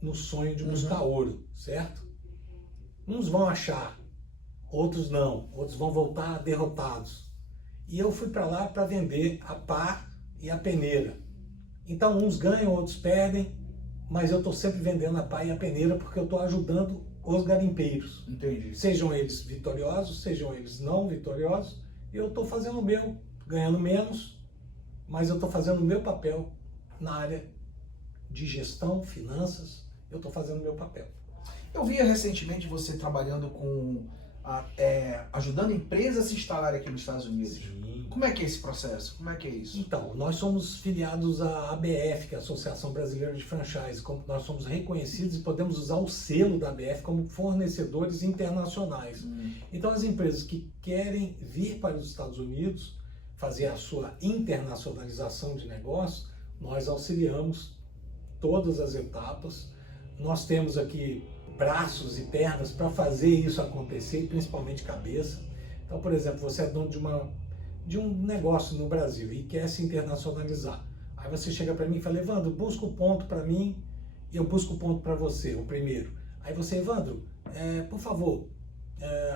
no sonho de buscar ouro, certo? Uns vão achar, outros não, outros vão voltar derrotados. E eu fui para lá para vender a pá e a peneira. Então uns ganham, outros perdem, mas eu estou sempre vendendo a pá e a peneira porque eu estou ajudando os garimpeiros. Entendi. Sejam eles vitoriosos, sejam eles não vitoriosos, eu estou fazendo o meu, ganhando menos, mas eu estou fazendo o meu papel na área de gestão, finanças, eu estou fazendo o meu papel. Eu vi recentemente você trabalhando com, ajudando empresas a se instalarem aqui nos Estados Unidos. Sim. Como é que é esse processo? Como é que é isso? Então, nós somos filiados à ABF, que é a Associação Brasileira de Franchise. Nós somos reconhecidos e podemos usar o selo da ABF como fornecedores internacionais. Então, as empresas que querem vir para os Estados Unidos, fazer a sua internacionalização de negócio, nós auxiliamos todas as etapas. Nós temos aqui braços e pernas para fazer isso acontecer, principalmente cabeça. Então, por exemplo, você é dono de um negócio no Brasil e quer se internacionalizar. Aí você chega para mim e fala, Evandro, busca o ponto para mim eu busco o ponto para você, o primeiro. Aí você, Evandro, por favor,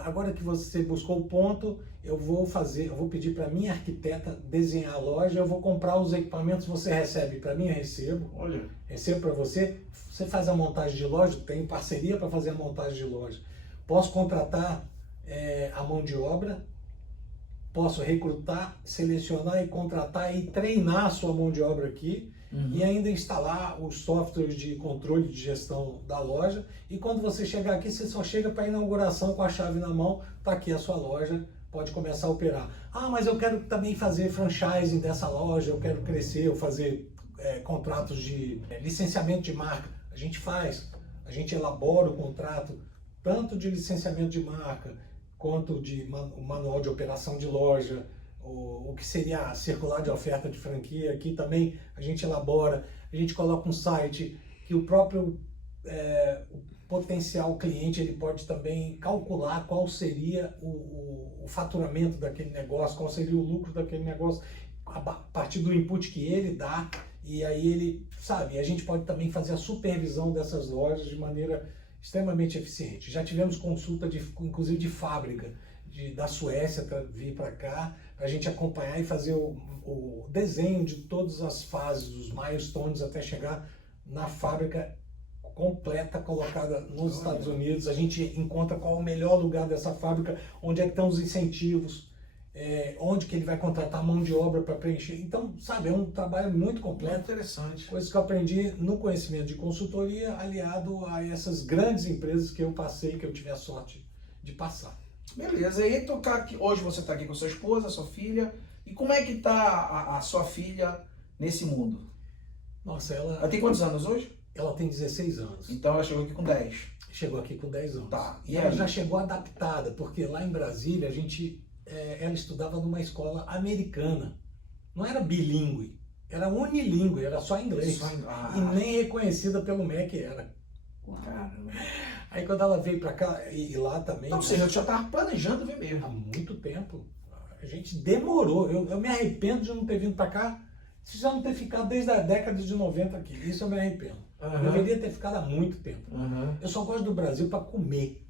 agora que você buscou o ponto, eu vou pedir para minha arquiteta desenhar a loja, eu vou comprar os equipamentos, você recebe para mim, eu recebo. Olha. Recebo para você, você faz a montagem de loja, tem parceria para fazer a montagem de loja. Posso contratar a mão de obra, posso recrutar, selecionar e contratar e treinar a sua mão de obra aqui. E ainda instalar os softwares de controle de gestão da loja. E quando você chegar aqui, você só chega para a inauguração com a chave na mão, está aqui a sua loja, pode começar a operar. Ah, mas eu quero também fazer franchising dessa loja, eu quero crescer, eu fazer contratos de licenciamento de marca. A gente faz, a gente elabora o contrato, tanto de licenciamento de marca, quanto de manual de operação de loja, o que seria a circular de oferta de franquia. Aqui também a gente elabora, a gente coloca um site que o próprio o potencial cliente ele pode também calcular qual seria o faturamento daquele negócio, qual seria o lucro daquele negócio, a partir do input que ele dá, e aí ele, sabe, a gente pode também fazer a supervisão dessas lojas de maneira extremamente eficiente. Já tivemos consulta, inclusive de fábrica, da Suécia para vir para cá, para a gente acompanhar e fazer o desenho de todas as fases, dos milestones, até chegar na fábrica completa, colocada nos Estados Unidos. A gente encontra qual é o melhor lugar dessa fábrica, onde é que estão os incentivos, onde que ele vai contratar mão de obra para preencher. Então, sabe, é um trabalho muito completo. Muito interessante. Coisas que eu aprendi no conhecimento de consultoria, aliado a essas grandes empresas que eu passei, que eu tive a sorte de passar. Beleza, e hoje você está aqui com sua esposa, sua filha, e como é que está a sua filha nesse mundo? Nossa, ela tem quantos anos hoje? Ela tem 16 anos. Então ela chegou aqui com 10. Chegou aqui com 10 anos. Tá. E ela já chegou adaptada, porque lá em Brasília ela estudava numa escola americana. Não era bilíngue, era unilíngue, era só inglês. E nem reconhecida pelo MEC era. Caramba. Aí quando ela veio para cá, e lá também... Ou seja, eu já estava planejando vir mesmo. Há muito tempo. A gente demorou. Eu me arrependo de não ter vindo para cá, de já não ter ficado desde a década de 90 aqui. Isso eu me arrependo. Eu deveria ter ficado há muito tempo. Eu só gosto do Brasil para comer.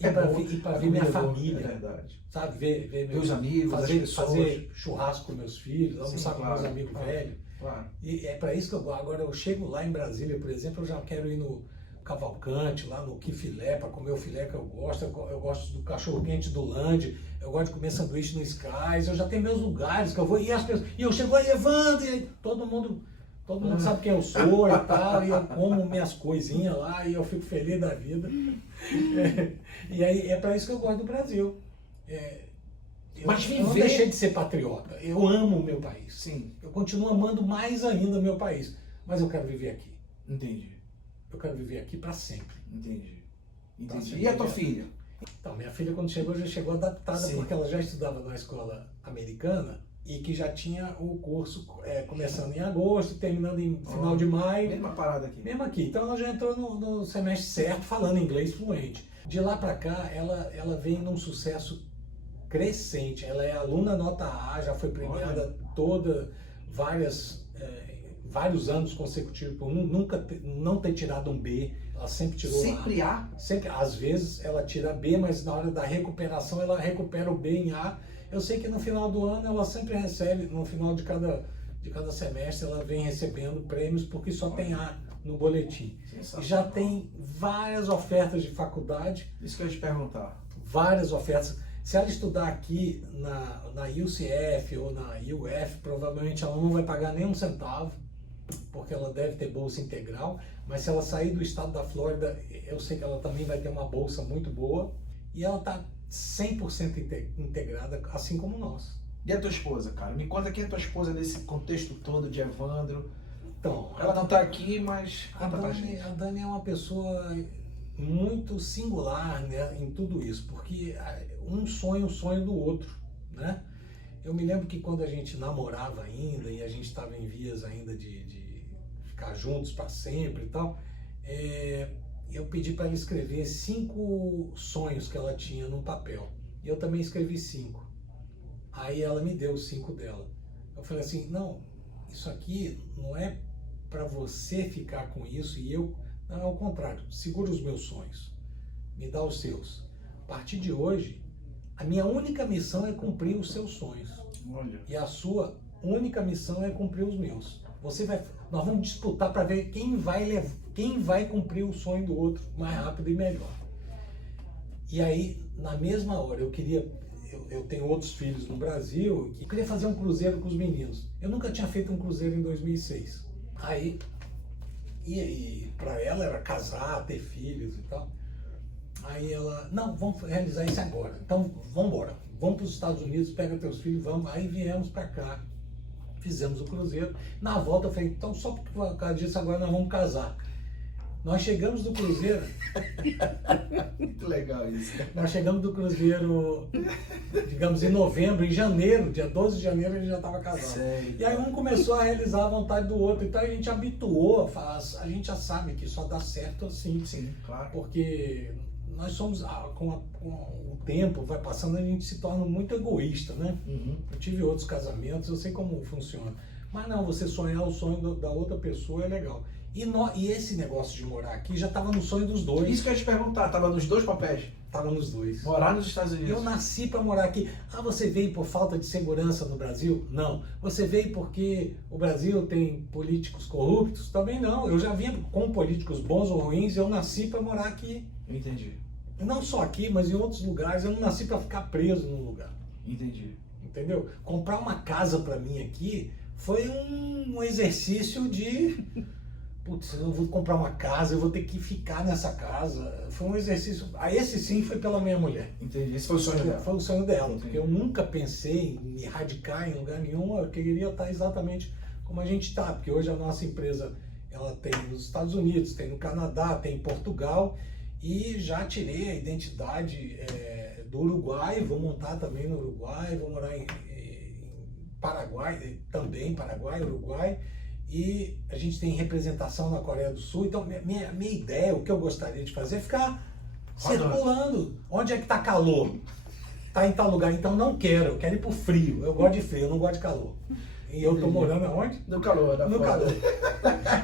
E para ver minha família. É verdade. Sabe, ver meus amigos, fazer churrasco com meus filhos, almoçar com meus amigos velhos. Claro. E é para isso que eu gosto. Agora eu chego lá em Brasília, por exemplo, eu já quero ir no Cavalcante, lá no Quifilé, para comer o filé que eu gosto. Eu gosto do cachorro-quente do Land, eu gosto de comer sanduíche no Skies. Eu já tenho meus lugares que eu vou, e eu chego aí, Evandro, e aí todo mundo sabe quem eu sou e tal, e eu como minhas coisinhas lá, e eu fico feliz da vida. E aí é para isso que eu gosto do Brasil. Mas eu não deixei de ser patriota. Eu amo o meu país. Sim. Eu continuo amando mais ainda o meu país. Mas eu quero viver aqui. Entendi. Eu quero viver aqui para sempre. Entendi. Entendi. E a tua filha? Então, minha filha quando chegou, já chegou adaptada, sim, porque ela já estudava na escola americana e que já tinha o curso começando em agosto, terminando em final de maio. Mesma parada aqui. Mesmo aqui. Então ela já entrou no semestre certo, falando inglês fluente. De lá para cá, ela vem num sucesso crescente. Ela é aluna nota A, já foi premiada vários anos consecutivos por nunca não ter tirado um B. Ela sempre tirou A. Sempre, às vezes ela tira B, mas na hora da recuperação ela recupera o B em A. Eu sei que no final do ano ela sempre recebe, no final de cada semestre ela vem recebendo prêmios porque só tem A no boletim. E já tem várias ofertas de faculdade. Isso que eu ia te perguntar. Várias ofertas. Se ela estudar aqui na UCF ou na UF, provavelmente ela não vai pagar nem um centavo, porque ela deve ter bolsa integral. Mas se ela sair do estado da Flórida, eu sei que ela também vai ter uma bolsa muito boa. E ela está 100% integrada, assim como nós. E a tua esposa, cara? Me conta quem é a tua esposa nesse contexto todo de Evandro. Então, ela não está aqui, mas conta pra gente. A Dani é uma pessoa muito singular, né, em tudo isso, porque um sonho do outro, né? Eu me lembro que quando a gente namorava ainda e a gente estava em vias ainda de ficar juntos para sempre e tal, eu pedi para ela escrever 5 sonhos que ela tinha num papel. E eu também escrevi 5. Aí ela me deu os 5 dela. Eu falei assim, não, isso aqui não é para você ficar com isso e eu, não, ao contrário, segura os meus sonhos, me dá os seus. A partir de hoje, a minha única missão é cumprir os seus sonhos. Olha. E a sua única missão é cumprir os meus. Nós vamos disputar para ver quem vai cumprir o sonho do outro mais rápido e melhor. E aí, na mesma hora, eu tenho outros filhos no Brasil, eu queria fazer um cruzeiro com os meninos. Eu nunca tinha feito um cruzeiro em 2006. Aí, e para ela era casar, ter filhos e tal. Aí ela, não, vamos realizar isso agora. Então, vamos embora. Vamos para os Estados Unidos, pega teus filhos, vamos. Aí viemos para cá, fizemos o cruzeiro. Na volta eu falei, então só por causa disso agora nós vamos casar. Nós chegamos do cruzeiro... Muito legal isso. Nós chegamos do cruzeiro, digamos, em novembro, em janeiro, dia 12 de janeiro, a gente já estava casado. Sério? E aí um começou a realizar a vontade do outro. Então a gente habituou, a gente já sabe que só dá certo assim. Sim, claro. Porque nós somos, com o tempo vai passando, a gente se torna muito egoísta, né? Uhum. Eu tive outros casamentos, eu sei como funciona. Mas não, você sonhar o sonho da outra pessoa é legal. E esse negócio de morar aqui já estava no sonho dos dois. Isso que eu ia te perguntar, tava nos dois papéis? Tava nos dois. Morar nos Estados Unidos. Eu nasci para morar aqui. Ah, você veio por falta de segurança no Brasil? Não. Você veio porque o Brasil tem políticos corruptos? Também não. Eu já vinha com políticos bons ou ruins, eu nasci para morar aqui. Eu entendi. Não só aqui, mas em outros lugares. Eu não nasci para ficar preso num lugar. Entendi. Entendeu? Comprar uma casa para mim aqui foi um exercício de... Putz, eu vou comprar uma casa, eu vou ter que ficar nessa casa. Foi um exercício... Esse sim foi pela minha mulher. Entendi. Esse foi o sonho dela. Foi o sonho dela, Entendi. porque eu nunca pensei em me radicar em lugar nenhum. Eu queria estar exatamente como a gente está, porque hoje a nossa empresa ela tem nos Estados Unidos, tem no Canadá, tem em Portugal, e já tirei a identidade do Uruguai, vou montar também no Uruguai, vou morar em Paraguai, também Paraguai, Uruguai, e a gente tem representação na Coreia do Sul. Então minha ideia, o que eu gostaria de fazer é ficar circulando. Onde é que está calor? Está em tal lugar, então não quero, eu quero ir para o frio. Eu gosto de frio, eu não gosto de calor. E eu estou morando aonde? No calor, No calor.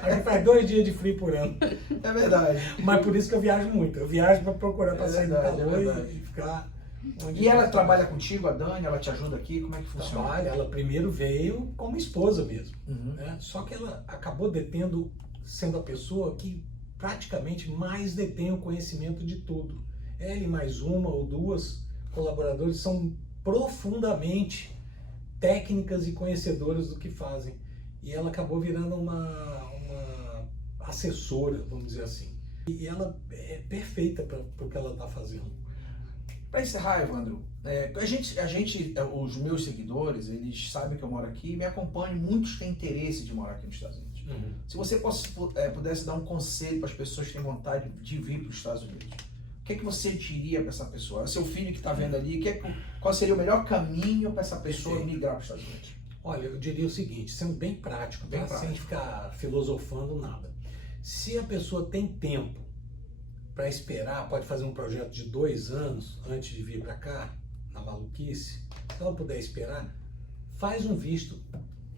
A gente faz 2 dias de frio por ano. É verdade. Mas por isso que eu viajo muito. Eu viajo para procurar para sair do calor verdade. e ficar... onde E ela eu trabalha contigo, a Dani? Ela te ajuda aqui? Como é que funciona? trabalha. Ela primeiro veio como esposa mesmo. Uhum. Né? Só que ela acabou sendo a pessoa que praticamente mais detém o conhecimento de tudo. Ela e mais uma ou duas colaboradores são profundamente técnicas e conhecedoras do que fazem. E ela acabou virando uma assessora, vamos dizer assim. E ela é perfeita para o que ela está fazendo. Para encerrar, Evandro, os meus seguidores, eles sabem que eu moro aqui e me acompanham. Muitos têm interesse de morar aqui nos Estados Unidos. Uhum. Se você pudesse dar um conselho para as pessoas que têm vontade de vir para os Estados Unidos, o que é que você diria para essa pessoa? É seu filho que está vendo ali, qual seria o melhor caminho para essa pessoa migrar para os Estados Unidos? Olha, eu diria o seguinte, sendo bem prático, Bem tá? prático. Sem ficar filosofando nada. Se a pessoa tem tempo para esperar, pode fazer um projeto de 2 anos antes de vir para cá, na maluquice, se ela puder esperar, faz um visto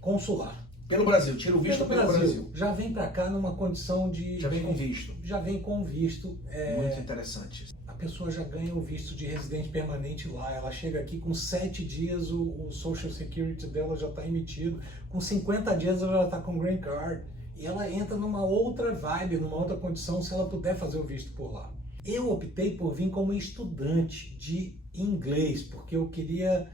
consular. Pelo Brasil, tira o visto pelo Brasil. Já vem para cá numa condição de... Já vem com visto. Já vem com visto. Muito interessante. A pessoa já ganha o visto de residente permanente lá. Ela chega aqui com 7 dias, o Social Security dela já está emitido. Com 50 dias ela já está com Green Card. E ela entra numa outra vibe, numa outra condição, se ela puder fazer o visto por lá. Eu optei por vir como estudante de inglês, porque eu queria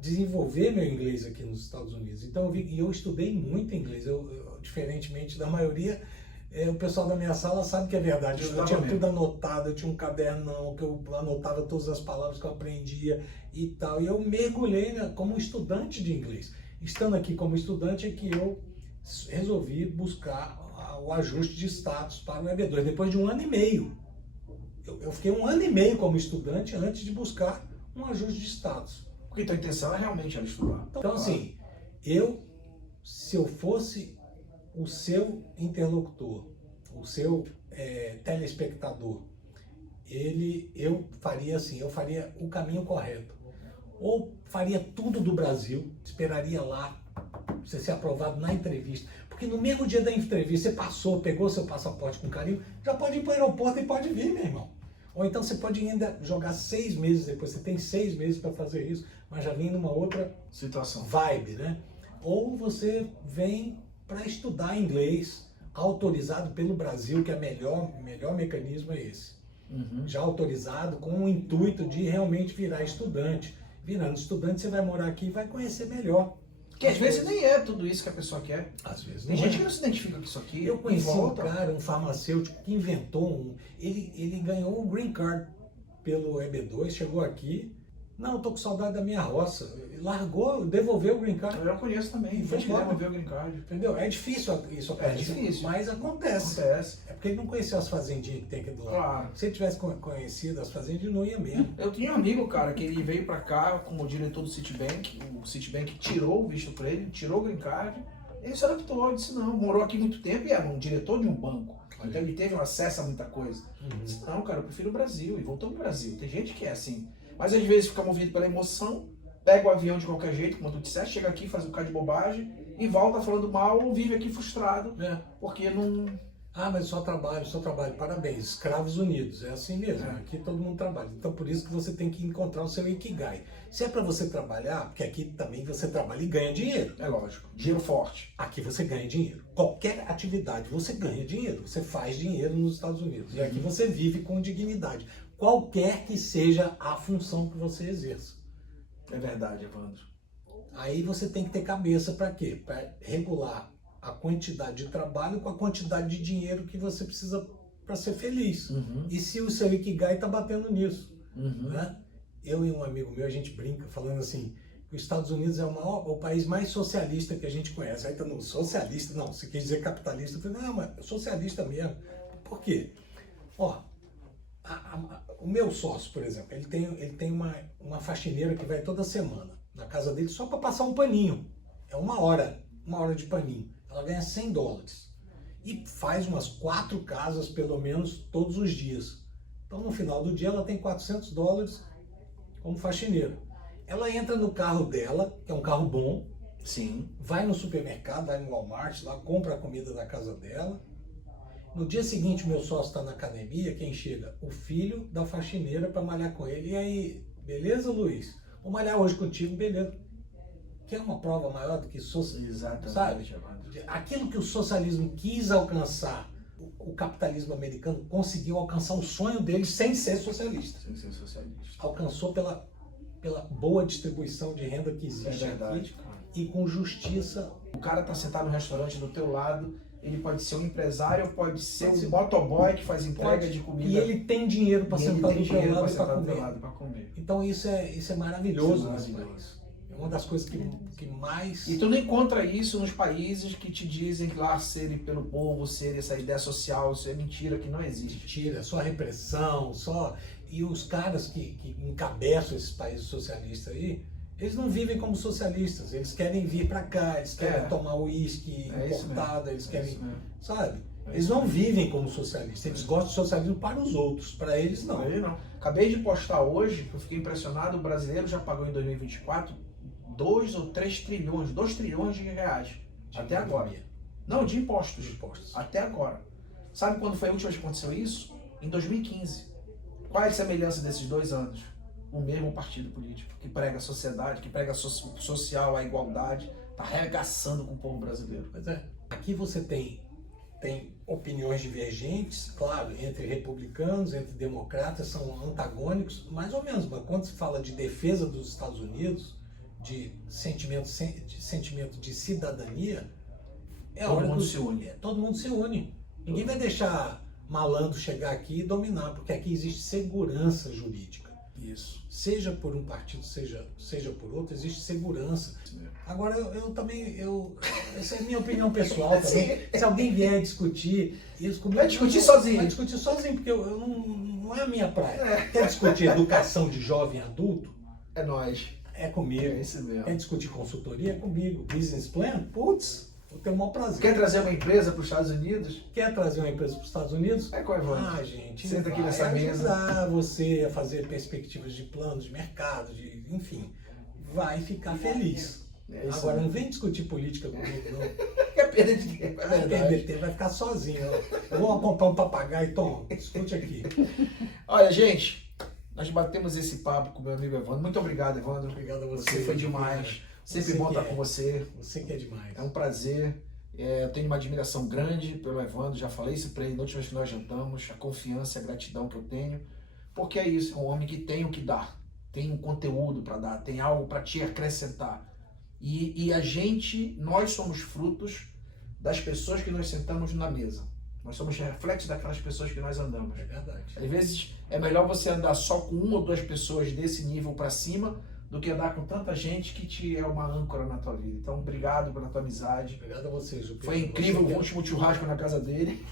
desenvolver meu inglês aqui nos Estados Unidos. Então eu estudei muito inglês. Eu, diferentemente da maioria, o pessoal da minha sala sabe que é verdade. Eu tinha tudo anotado, eu tinha um cadernão que eu anotava todas as palavras que eu aprendia e tal. E eu mergulhei, né, como estudante de inglês. Estando aqui como estudante é que eu resolvi buscar o ajuste de status para o EB2. Depois de 1 ano e meio. Eu fiquei 1 ano e meio como estudante antes de buscar um ajuste de status. Porque tua intenção é realmente ela estudar. Então, assim, se eu fosse o seu interlocutor, o seu telespectador, eu faria assim, eu faria o caminho correto. Ou faria tudo do Brasil, esperaria lá, você ser aprovado na entrevista. Porque Porque no mesmo dia da entrevista, você passou, pegou seu passaporte com carinho, já pode ir para o aeroporto e pode vir, meu irmão. Ou então você pode ainda jogar 6 meses depois, você tem 6 meses para fazer isso, mas já vem numa outra situação, vibe, né? Ou você vem para estudar inglês, autorizado pelo Brasil, que é o melhor mecanismo é esse. Já autorizado com o intuito de realmente virar estudante. Virando estudante, você vai morar aqui e vai conhecer melhor. Que às vezes nem é tudo isso que a pessoa quer. Às vezes tem gente que não se identifica com isso aqui. Eu conheci um cara, um farmacêutico, que inventou ele ganhou um green card pelo EB2, chegou aqui. Não, eu tô com saudade da minha roça. Largou, devolveu o green card. Eu conheço também. E foi embora. Devolveu o green card. Entendeu? É difícil isso acontecer. É difícil. Mas acontece. É porque ele não conheceu as fazendinhas que tem aqui do lado. Claro. Se ele tivesse conhecido as fazendinhas, não ia mesmo. Eu tinha um amigo, cara, que ele veio pra cá como diretor do Citibank. O Citibank tirou o visto pra ele, tirou o green card. Ele se adaptou, disse não, morou aqui muito tempo e era um diretor de um banco. Então ele teve um acesso a muita coisa. Disse, não, cara, eu prefiro o Brasil. E voltou pro Brasil. Tem gente que é assim. Mas às vezes fica movido pela emoção, pega o avião de qualquer jeito, como tu disseste, chega aqui, faz um bocado de bobagem e volta falando mal ou vive aqui frustrado, porque não... Ah, mas só trabalho, parabéns, escravos unidos, é assim mesmo, aqui todo mundo trabalha. Então por isso que você tem que encontrar o seu Ikigai. Se é para você trabalhar, porque aqui também você trabalha e ganha dinheiro. É lógico, dinheiro forte. Aqui você ganha dinheiro. Qualquer atividade você ganha dinheiro, você faz dinheiro nos Estados Unidos. E aqui você vive com dignidade, qualquer que seja a função que você exerça. É verdade, Evandro. Aí você tem que ter cabeça para quê? Para regular a quantidade de trabalho com a quantidade de dinheiro que você precisa para ser feliz. E se o seu Ikigai está batendo nisso. Né? Eu e um amigo meu, a gente brinca falando assim, que os Estados Unidos é o país mais socialista que a gente conhece. Aí tá no socialista, não, você quer dizer capitalista. Eu falei, não, mas socialista mesmo. Por quê? Ó, o meu sócio, por exemplo, ele tem uma faxineira que vai toda semana na casa dele só para passar um paninho. É uma hora de paninho. Ela ganha $100 e faz umas 4 casas pelo menos todos os dias. Então no final do dia ela tem $400 como faxineira. Ela entra no carro dela, que é um carro bom, vai no supermercado, vai no Walmart, lá compra a comida da casa dela. No dia seguinte, meu sócio está na academia, quem chega? O filho da faxineira para malhar com ele. E aí, beleza, Luiz? Vou malhar hoje contigo, beleza. Que é uma prova maior do que socialismo, sabe? Aquilo que o socialismo quis alcançar, o capitalismo americano conseguiu alcançar o sonho dele sem ser socialista. Alcançou pela boa distribuição de renda que existe aqui e com justiça. O cara tá sentado no restaurante do teu lado, ele pode ser um empresário, pode ser um motoboy que faz entrega de comida. E ele tem dinheiro para sentar do teu lado para comer. Então isso é maravilhoso nesse país. É uma das coisas que mais... E tu não encontra isso nos países que te dizem que lá serem pelo povo, ser essa ideia social, isso é mentira, que não existe. Mentira, só repressão, só... E os caras que encabeçam esses países socialistas aí, eles não vivem como socialistas, eles querem vir para cá, eles querem tomar uísque importado, eles querem... Sabe? Eles não vivem como socialistas, eles gostam de socialismo para os outros, para eles não. Acabei de postar hoje, eu fiquei impressionado, o brasileiro já pagou em 2024 2 ou 3 trilhões, 2 trilhões de reais, até agora. Não, de impostos. Até agora. Sabe quando foi a última vez que aconteceu isso? Em 2015. Qual é a semelhança desses 2 anos? O mesmo partido político, que prega a sociedade, que prega social, a igualdade, está arregaçando com o povo brasileiro. Pois é. Aqui você tem opiniões divergentes, claro, entre republicanos, entre democratas, são antagônicos, mais ou menos, mas quando se fala de defesa dos Estados Unidos, de sentimento de cidadania, todo mundo se une. Todo mundo se une. Ninguém vai deixar malandro chegar aqui e dominar, porque aqui existe segurança jurídica. Isso. Seja por um partido, seja por outro, existe segurança. Agora, eu também, essa é a minha opinião pessoal também. Se alguém vier discutir isso comigo... Vai discutir sozinho. Vai discutir sozinho, porque eu não é a minha praia. Quer discutir educação de jovem adulto? É nós. É comigo. É isso mesmo. Quer discutir consultoria? É comigo. Business plan? Putz, eu tenho o maior prazer. Quer trazer uma empresa para os Estados Unidos? Quer trazer uma empresa para os Estados Unidos? É com a Evandro. Ah, gente, senta aqui nessa mesa. Ajudar você a fazer perspectivas de planos de mercado, enfim, vai ficar feliz. Agora, não vem discutir política comigo, não. perda de tempo, é verdade. Perder tempo, vai ficar sozinho. Eu vou comprar um papagaio, Tom, escute aqui. Olha, gente, nós batemos esse papo com o meu amigo Evandro. Muito obrigado, Evandro. Obrigado a você. Você foi demais. Sempre Você bom que estar é. com você. Você que é demais. É um prazer. Eu tenho uma admiração grande pelo Evandro. Já falei isso para ele na última vez que nós jantamos. A confiança e a gratidão que eu tenho. Porque é isso, é um homem que tem o que dar. Tem um conteúdo para dar. Tem algo para te acrescentar. E a gente, nós somos frutos das pessoas que nós sentamos na mesa. Nós somos reflexos daquelas pessoas que nós andamos. É verdade. Às vezes é melhor você andar só com uma ou duas pessoas desse nível para cima do que andar com tanta gente que te é uma âncora na tua vida. Então, obrigado pela tua amizade. Obrigado a você, Jupiter. Foi incrível o último churrasco na casa dele.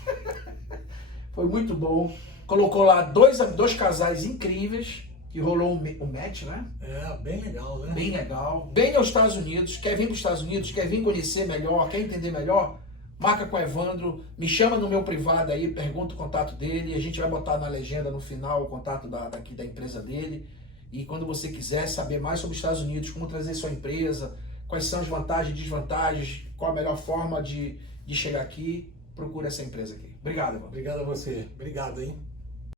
Foi muito bom. Colocou lá dois casais incríveis, que rolou um match, né? É, bem legal, né? Bem legal. Bem aos Estados Unidos. Quer vir para os Estados Unidos? Quer vir conhecer melhor? Quer entender melhor? Marca com o Evandro. Me chama no meu privado aí, pergunta o contato dele. A gente vai botar na legenda no final o contato daqui da empresa dele. E quando você quiser saber mais sobre os Estados Unidos, como trazer sua empresa, quais são as vantagens e desvantagens, qual a melhor forma de chegar aqui, procura essa empresa aqui. Obrigado, Evandro. Obrigado a você. Obrigado, hein?